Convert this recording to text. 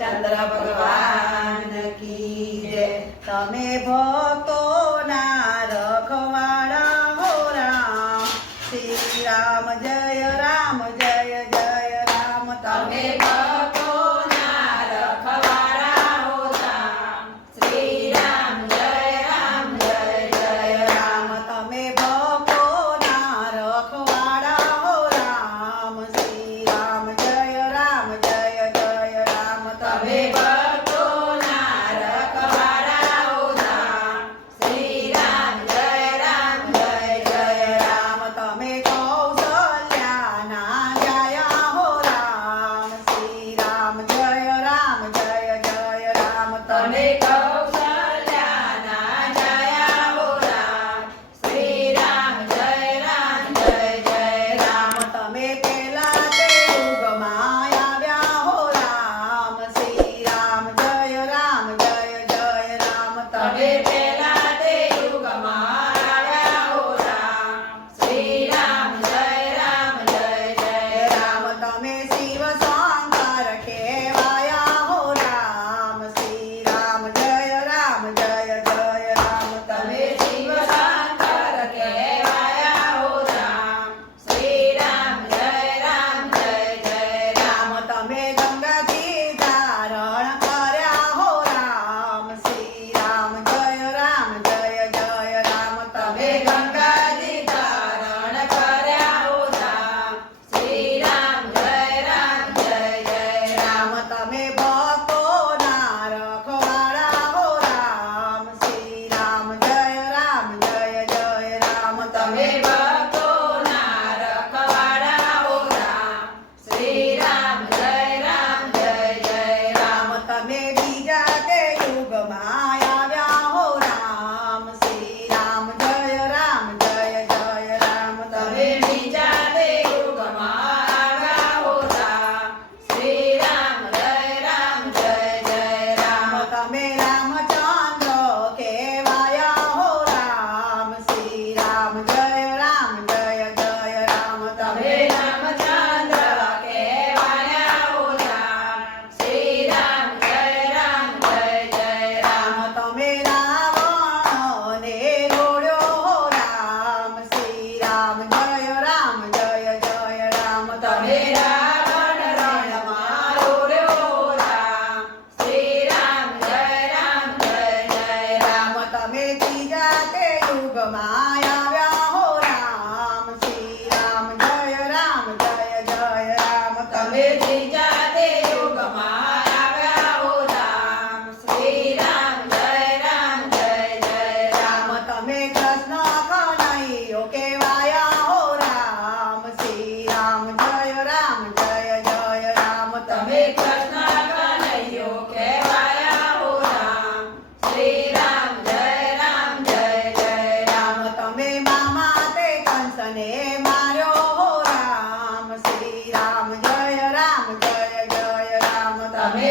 ચંદ્ર ભગવાન કી જય. તમે ભક્તોના રખવાળા હો રામ. શ્રી રામ જય રામ જય જય રામ. તમે ભક્તોના રખવાળા હો રામ. શ્રી રામ જય જય રામ. તમે ભક્તોના રખવાળા હો રામ. શ્રી રામ જય જય રામ. તમે ભક્તોના રખવાળા હો રામ. શ્રી રામ જય જય રામ. તમે કૌશલ્યાના જાયા હો રામ. શ્રી રામ જય જય રામ. તમે કૌશલ્યાના જાયા હો રામ. શ્રી રામ જય રામ. તમે પેલા તે યુગમાં આવ્યા હો રામ. શ્રી રામ જય રામ. તમે પેલા તે યુગમાં આવ્યા હો રામ. શ્રી રામ જય રામ. તમે શિવ શંકર કહેવાયા હો રામ. શ્રી રામ જય રામ. તમે શિવ શંકર કહેવાયા હો રામ. શ્રી રામ જય રામ. તમે ગંગાજી ધારણ કર્યા હો રામ. શ્રી રામ જય રામ. તમે ગંગાજી ધારણ કર્યા હો રામ. શ્રી રામ જય રામ. તમે ભક્તોના રખવાળા હો રામ. શ્રી રામ જય રામ. તમે ભક્તોના રખવાળા હો રામ. શ્રી રામ જય રામ. તમે બીજા તે યુગમાં આવ્યા હો રામ. શ્રી રામ જય રામ. તમે બીજા તે યુગમાં આવ્યા હો રામ. શ્રી રામ જય રામ. તમે રામચંદ્ર કહેવાયા હો રામ. શ્રી રામ જય રામ. તમે રામચંદ્ર કહેવાયા હો રામ. શ્રી રામ જય રામ. તમે રાવણને રોળ્યો હો રામ. શ્રી રામ જય રામ. તમે રાવણ રણમાં રોળ્યો હો રામ. શ્રી રામ જય રામ. તમે ત્રીજા તે યુગમાં આવ્યા હો રામ. શ્રી રામ જય રામ. તમે ત્રીજા તે યુગમાં આવ્યા હો રામ. શ્રી રામ જય રામ. તમે કૃષ્ણ કનૈયો કહેવાયા હો રામ. શ્રી રામ જય રામ. તમે કૃષ્ણ કનૈયો કહેવાયા હો રામ. શ્રી રામ જય રામ. તમે મામા તે કંસને માર્યો હો રામ. શ્રી રામ જય રામ. તમે